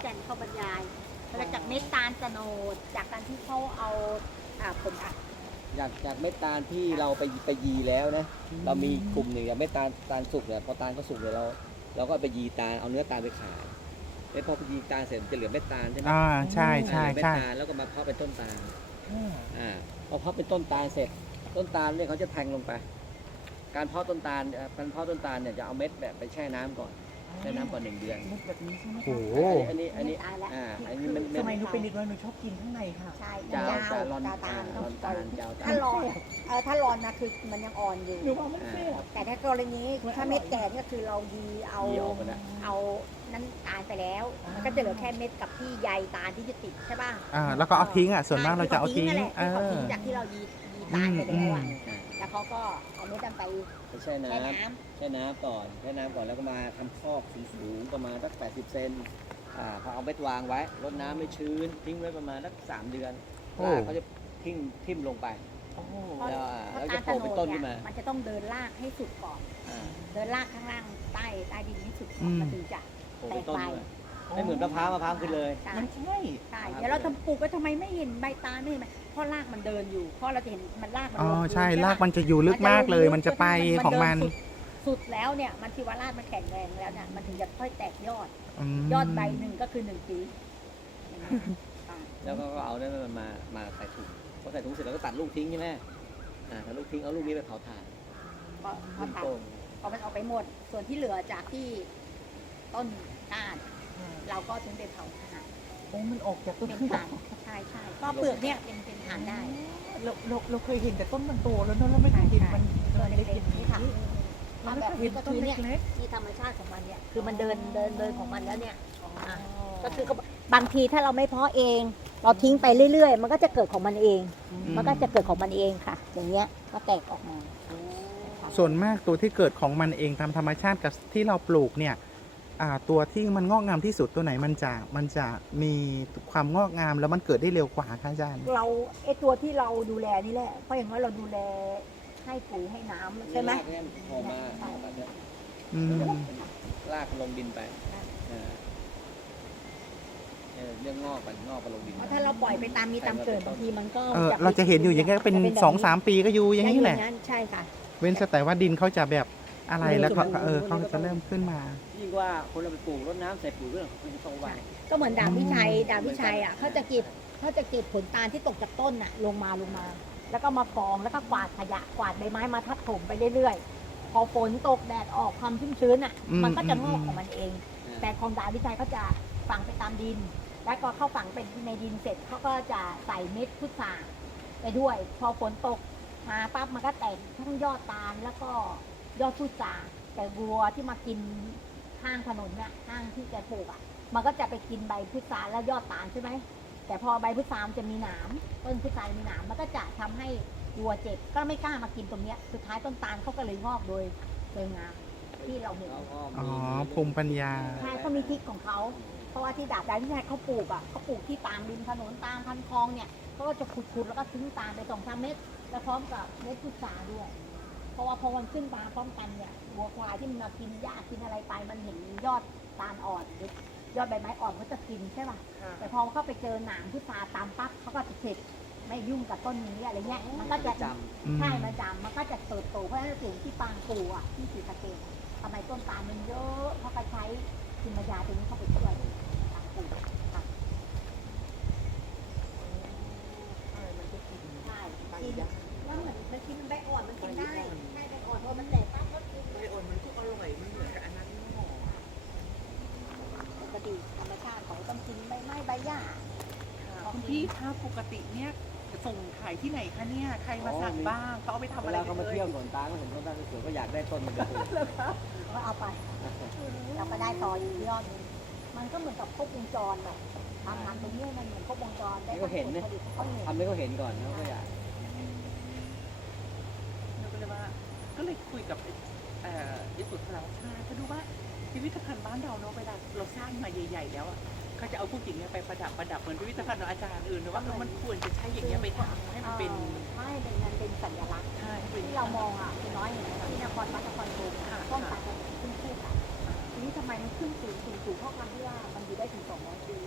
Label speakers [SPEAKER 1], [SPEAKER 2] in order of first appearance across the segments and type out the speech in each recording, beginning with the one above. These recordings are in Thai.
[SPEAKER 1] จันเขาบรรยายแล้วจากเม็ดตาลโตนดจากการที่เขาเอาผล
[SPEAKER 2] จากเม็ดตาลที่เราไปยีแล้วนะเรามีกลุ่มหนึ่งอย่างเม็ดตาลสุกเนี่ยพอตาลเขาสุกเนี่ยเราก็ไปยีตาลเอาเนื้อตาลไปขายแล้วพอไปยีตาลเสร็จจะเหลือเม็ดตาลใช่ไหม
[SPEAKER 3] ใช่
[SPEAKER 2] เม็ดตาลแล้วก็มาเพาะเป็นต้นตาลพอเพาะเป็นต้นตาลเสร็จต้นตาลเนี่ยเขาจะแทงลงไป การเพาะต้นตาลเนี่ยจะเอาเม็ดแบบไปแช่น้ำก่อนแช่น้ำก่อน1 เดือน
[SPEAKER 4] แบบนี้ใช่ไหมคะ
[SPEAKER 3] โอ้โห
[SPEAKER 2] อันนี้อันนี้มัน
[SPEAKER 4] สมัยหนูเป็นเด็กน้อยหนูชอบกินข้างในค่ะ
[SPEAKER 1] ใช่
[SPEAKER 2] จาว
[SPEAKER 1] ตาล
[SPEAKER 2] ร้อนตาล
[SPEAKER 1] ถ้าร้อนถ้าร้อนนะคือมันยังอ่อนอยู่
[SPEAKER 4] หนูว่ามันเสีย
[SPEAKER 1] แต่ถ้ากรณีถ้าเม็ดแก่ก็คือเราดีเอานั้นตาลไปแล้วมันก็จะเหลือแค่เม็ดกับที่ใยตาลที่จะติดใช่ป่ะ
[SPEAKER 3] แล้วก็เอาทิ้งส่วนมากเราจะเอาทิ้ง
[SPEAKER 1] ที่เขาทิ้งจากที่เรายีตาลไปแล้วแล้วเขาก็เอาเม็ดไป
[SPEAKER 2] แช่น้ำก่อนแล้วก็มาทำคอกสูงประมาณสัก80 เซนพอเอาเม็ดวางไว้รดน้ำไม่ชื้นทิ้งไว้ประมาณสัก3 เดือนรากเขาจะทิ่มลงไปแล้วจะโผล่เป็นต้นขึ้นมา
[SPEAKER 1] มันจะต้องเดินรากให้สุดก่อนเดินรากข้างล่างใต้ดินให้สุดก่อนมันถึงจะแตกใบ
[SPEAKER 2] ไม่เหมือนมะพร้าวขึ้นเลย
[SPEAKER 4] มันใช่
[SPEAKER 1] เดี๋ยวเราทำปลูกก็ทำไมไม่เห็นใบตาลไม่เห็นไหมเพราะรากมันเดินอยู่เพราะเราจะเห็นมันรากมัน
[SPEAKER 3] ใช่รากมันจะอยู่ลึกมากเลยมันจะไปของมัน
[SPEAKER 1] สุดแล้วเนี่ยมันที่ว่ารากมันแข็งแรงแล้วเนี่ยมันถึงจะค่อยแตกยอดใบหนึ่งก็คือ1 ปี
[SPEAKER 2] แล้วก็เอาได้มาใส่ถุงพอใส่ถุงเสร็จแล้วก็ตัดลูกทิ้งใช่ไหมตัดลูกทิ้งเอาลูกนี้ไปเผาถ่าน
[SPEAKER 1] พอมันออกไปหมดส่วนที่เหลือจากที่ต้นก้านเราก็ถึงไปเผาถ่าน
[SPEAKER 4] มันออกจากต้น
[SPEAKER 1] เป็นถ่านใช่ก็เปลือกเนี่ยเป็นถ่านได้
[SPEAKER 4] เราเคยเห็นแต่ต้นมันโตแล้วเนอะเราไม่เคยเห็นมัน
[SPEAKER 1] เล็กๆนี่ค่ะแบบนี้ก็ต้นเนี่ยที่ธรรมชาติของมันเนี่ยคือมันเดินของมันแล้วเนี่ยก็คือบางทีถ้าเราไม่เพาะเองเราทิ้งไปเรื่อยๆมันก็จะเกิดของมันเองค่ะอย่างเงี้ยก็แตกออกมา
[SPEAKER 3] ส่วนมากตัวที่เกิดของมันเองตามธรรมชาติกับที่เราปลูกเนี่ยตัวที่มันงอกงามที่สุดตัวไหนมันจะมีความงอกงามแล้วมันเกิดได้เร็วกว่าคะอาจารย์
[SPEAKER 1] เราตัวที่เราดูแลนี่แหละเพราะอย่างน้อยเราดูแลให้ปุ๋ยให้น้ำใช่ไหม
[SPEAKER 2] พอมาลากลงดินไปเรื่องงอกไปลงดิน
[SPEAKER 1] ถ้าเราปล่อยไปตามมีตามเกิดบางทีมันก็
[SPEAKER 3] เราจะเห็นอยู่อย่างเงี้ยเป็น2-3 ปีก็อยู่อย่างนี้แหละ
[SPEAKER 1] ใช่ค่ะ
[SPEAKER 3] เว้นแต่ว่าดินเขาจะแบบอะไรแล้วเขาจะเริ่มขึ้นมา
[SPEAKER 2] ยิ่งว่าคนเราไปปลูกรดน้ำใส่ปุ๋ยเรื่องมันจะโตไว
[SPEAKER 1] ก็เหมือนดาบวิชัยเขาจะเก็บผลตาลที่ตกจากต้นลงมาแล้วก็มากองแล้วก็กวาดขยะกวาดใบไม้มาทับถมไปเรื่อยๆพอฝนตกแดดออกความชื้นมันก็จะงอกของมันเองแต่ของดาบวิชัยเขาจะฝังไปตามดินแล้วก็เข้าฝังเป็นในดินเสร็จเขาก็จะใส่เม็ดพุทราไปด้วยพอฝนตกมาปั๊บมันก็แตกทั้งยอดตาลแล้วก็ยอดพุทราแต่วัวที่มากินข้างถนนเนี่ยข้างที่แกปลูกมันก็จะไปกินใบพุทราและยอดตาลใช่ไหมแต่พอใบพุทรามันจะมีหนามต้นพุทรามีหนามมันก็จะทำให้วัวเจ็บก็ไม่กล้ามากินตรงนี้สุดท้ายต้นตาลเขาก็เลยงอกโดยงามที่เราเห็น
[SPEAKER 3] ภูมิปัญญา
[SPEAKER 1] ใช่เขามีทิศของเขาเพราะว่าที่ดาบที่เขาปลูกเขาปลูกที่ตามริมถนนตามคันคลองเนี่ยเขาก็จะขุดแล้วก็ทิ้งตาลไป2-3 เม็ดแล้วพร้อมกับเม็ดพุทราด้วยเพราะว่าพอมันขึ้นมาพร้อมกันเนี่ยวัวควายที่มันมากินหญ้ากินอะไรไปมันเห็นยอดตาลอ่อนยอดใบไม้อ่อนเขาจะกินใช่ป่ะแต่พอเขาไปเจอหนามพุทราตามปั๊บเขาก็จะเสร็จไม่ยุ่งกับต้นนี้อะไรเงี้ยมันก็จะใช่มันจำมันก็จะเติบโตเพราะฉะนั้นสิ่งที่ปางปูที่ศรีสะเกษทำไมต้นตาลมันเยอะเพราะไปใช้กินยาตัวนี้เข้าไปช่วยปางปูใช่กินแล้วเหมือนมันกินใบอ่อนมันกินได้ใช่ใบอ่อนพอมันแตกปั๊บก็กิน
[SPEAKER 4] ใบอ่อนมันก็อร่อยมันเหมือนกับอันนั้นหอม
[SPEAKER 1] ปกติธรรมชาติเขาต้องกินใบไม้ใบหญ้า
[SPEAKER 4] คุณพี่ถ้าปกติเนี่ยส่งขายที่ไหนคะเนี่ยใครมาสั่งบ้างเขาเอาไปทำอะไร
[SPEAKER 2] เขามาเที่ยวสวนตาก็เห็นต้นตาลสวยก็อยากได้ต้นมัน
[SPEAKER 1] ก็เอาไปเราก็ได้ต่ออยู่ที่ยอดนึงมันก็เหมือนกับครบวงจรแบบทำงานตรงนี้มันเหมือนครบวงจรได้
[SPEAKER 2] ก็เห็นนะทำให้เขาเห็นก่อนเขาก็อยาก
[SPEAKER 4] ก็เลยคุยกับญี่ปุ่นเราเขาดูว่าพิพิธภัณฑ์บ้านเราเนาะเวลาเราสร้างมาใหญ่ๆแล้วเขาจะเอาพวกสิ่งนี้ไปประดับเหมือนพิพิธภัณฑ์อาจารย์อื่นหรือว่ามันควรจะใช้อย่างเงี้ยไปทำให้มันเป็น
[SPEAKER 1] มันเป็นสัญลักษณ์ที่เรามองคือน้อยอย่างที่นครวัดนครปฐมต้นตาลขึ้นคู่กันทีนี้ทำไมมันขึ้นสูงเพราะความที่ว่ามันอยู่ได้ถึง200 ปี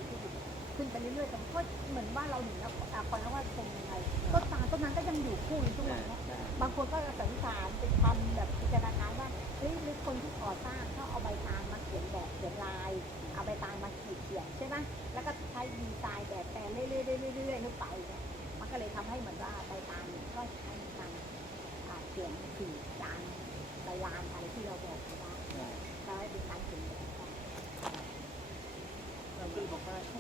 [SPEAKER 1] ขึ้นไปเรื่อยๆแต่ก็เหมือนว่าเราเห็นแล้วคนแล้วว่าเป็นยังไงต้นตาลต้นนั้นก็ยังอยู่คู่อยู่ทุกวันเนี้ยบางคนก็สันนิษฐานเป็นทำแบบจินตนาการว่าเฮ้ยหรือคนที่ก่อสร้างเขาเอาใบตาลมาเขียนแบบเขียนลายเอาใบตาลมาขีดเขียนใช่ไหมแล้วก็ใช้ดีไซน์แบบแปลเรื่อยๆขึ้นไปเนี่ยมันก็เลยทำให้เหมือนว่าใบตาลก็ใช้ในการเขียนสีจานใบลานอะไรที่เราบอกไปได้ ใช้เป็นการเขียนแบบ
[SPEAKER 4] เราก็เลยบอกว่า